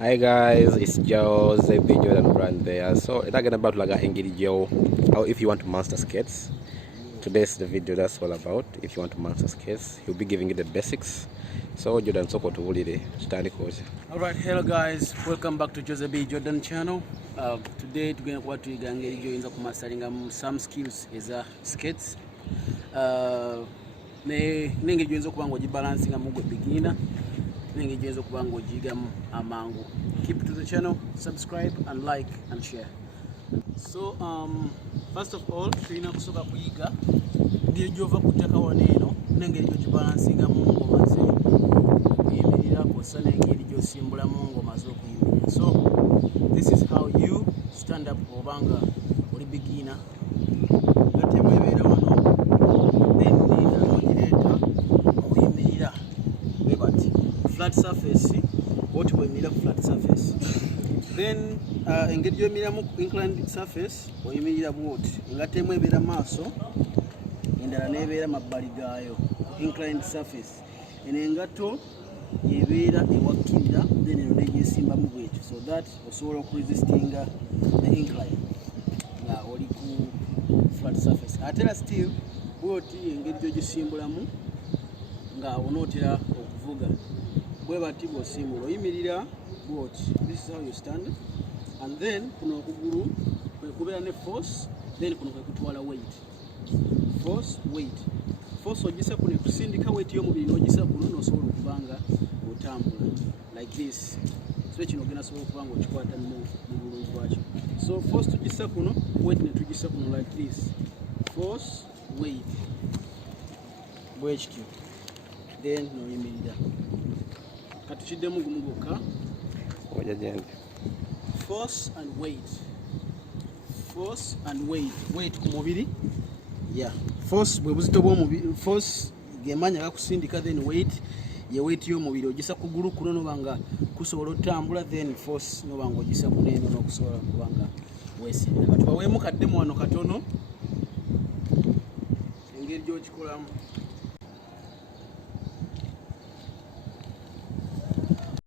Hi guys, it's Jose the Jordan brand there. So it's again about like engage Joe. How if you want to master skates. Today's the video that's all about. If you want to master skates, he'll be giving you the basics. So Jordan soko to holiday. Stand course. Alright, hello guys, welcome back to Jose B Jordan channel. Today tugenda kuba tuyiga engeri gy'oyinza kumastaringamu some skills eza skates. N'engeri gy'oyinza okuba ng'ogibalansingamu gwe beginner. N'engeri gy'oyinza okuba ng'ogiyigamu amangu. Keep to the channel, subscribe and like and share. So first of all tulina kusooka kuyiga engeri gy'ova ku ttaka wano eno n'engeri gy'ogibalansingamu ng'omaze okuyimirira kw'ossa n'engeri gy'osimbulamu ng'omaze okuyimirira. So this is how you stand up obanga oli beginner. Gatemu ebeera wano then ogireeta okuyimirira bwe bati flat surface, bw'oti bw'oyimirira ku flat surface. Then engeri gy'oyimiriramu ku inclined surface oyimirira bw'oti, engatemu ebeera maaso endala n'ebeera mabbali gaayo inclined surface. Eno engatto yebeera ewakkirira then eno negyesimbamu bwetyo so that osobola okuresistinga the incline nga oli ku flat surface. Ate era still bwoti engeri gy'ogisimbulamu nga onootera okuvuga bwe bati bw'osimbula oyimirira bwoti. This is how you stand, and then kuno okugulu kwe kubeera ne force, then kuno kwe kutwala weight. Force, weight. Force ogisa kuno ekusindika weight y'omubiri n'ogisa kuno n'osobola okuba nga otambula like this. So kino ogenda sobola okuba nga okikwata mu bulungi bwakyo. So force tugisa kuno, weight ne tugisa kuno like this. Force, weight. Bwe kityo. Then n'oyimirira. Katukiddemu gumu gwokka. Force and weight. Force and weight. Weight ku mubiri. Yeah. Force bwe buzito bw'omubiri. Force gemanya gakusindika, then weight ye weight y'omubiri ogisa kugulu kuno nobanga kusobola otambula, then force nobanga ogisa kuno eno n'okusobola kubanga weesindika. Katubaweemu kaddemu wano katono engeri gy'okikolamu.